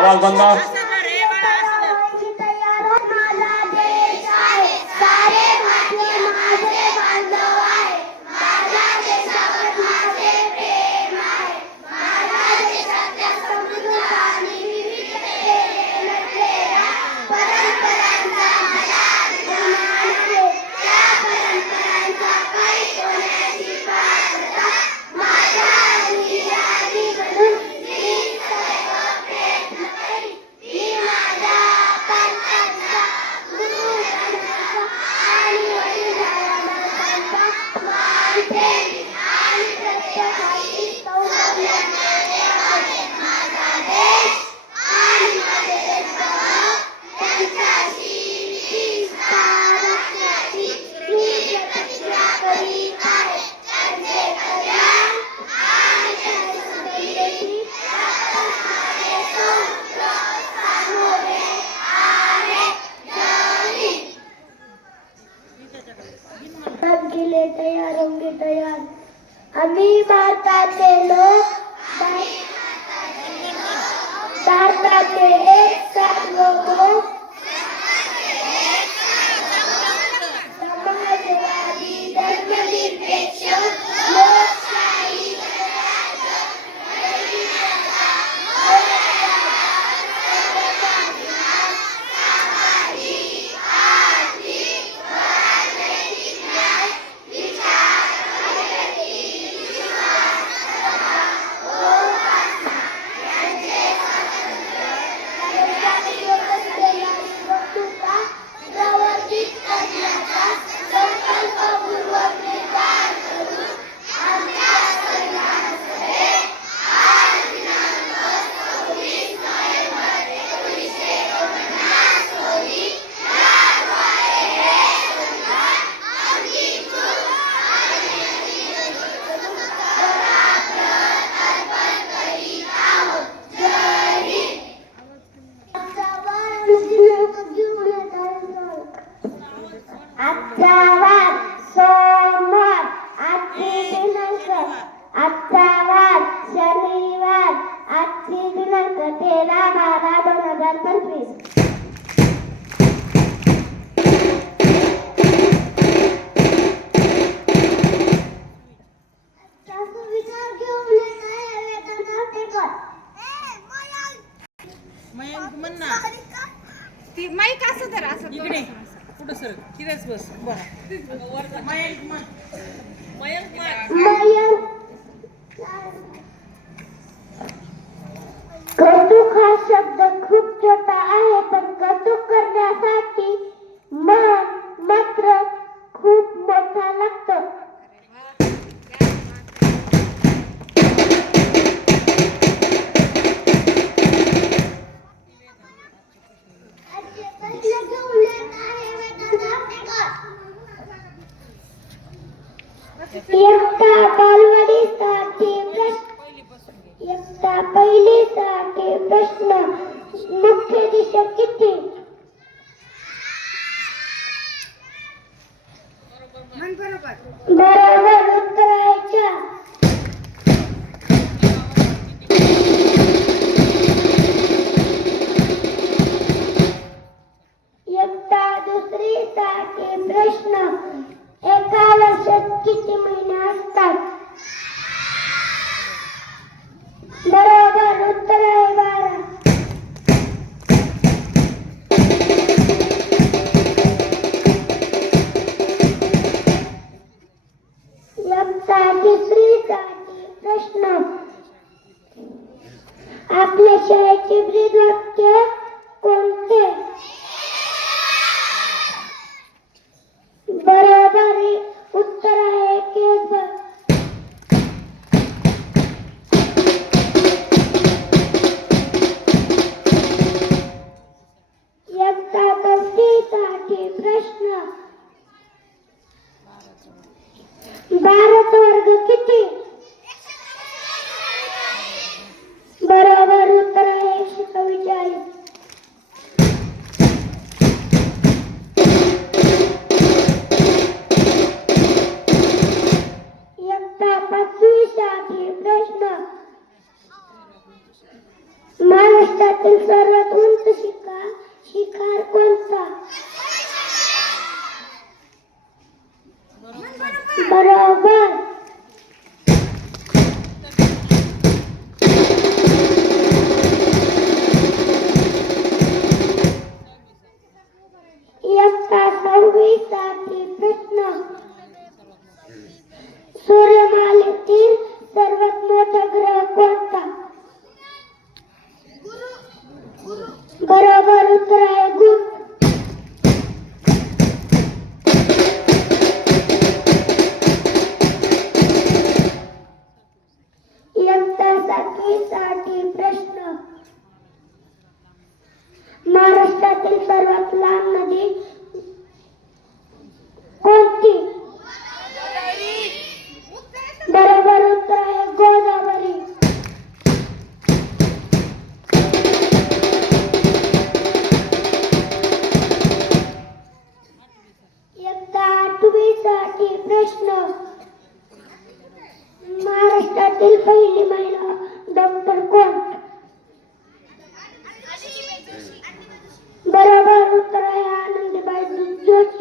आवाज बंद. गेले तयार होंगे तयार. आम्ही भारताचे लोक, भारताचे एक साथ लोक, समाजवादी धर्मनिरपेक्ष लोकशाही सोमवार आजची दिनांक, आजचा वार शनिवार, आजची दिनांक 13/12/2025. ती माईक असं तर असं इकडे कुठं सर तिथेच बस. बरं मयंक कौतुक हा शब्द खूप छोटा आहे, पण कौतुक करण्यासाठी मन मात्र खूप मोठा लागतो. इयत्ता पहिलीसाठी प्रश्न. मुख्य दिशा किती? बरोबर उत्तर आहे 4. इयत्ता दुसरीसाठी प्रश्न. एका वर्षात किती महिने असतात? बरोबर उत्तर आहे 12. इयत्ता तिसरीसाठी प्रश्न. आपल्या शाळेचे ब्रीदवाक्य कोणते? बरोबर उत्तर आहे 1. इयत्ता 4साठी प्रश्न. भारत वर्ग किती? बरोबर उत्तर आहे 144. महाराष्ट्रातील सर्वात उंच शिखर कोणता? बरोबर. इयत्ता 6वी साठी प्रश्न. सूर्यमालेतील सर्वात मोठा ग्रह कोणता? बरोबर उत्तर आहे गुरु. इयत्ता 7वी साठी प्रश्न. महाराष्ट्रातील सर्वात लांब नदी कोणती? बरोबर उत्तर आहे गोदावरी. इयत्ता 8वी साठी प्रश्न. महाराष्ट्रातील पहिली महिला डॉक्टर कोण? बरोबर उत्तर आहे आनंदीबाई जोशी.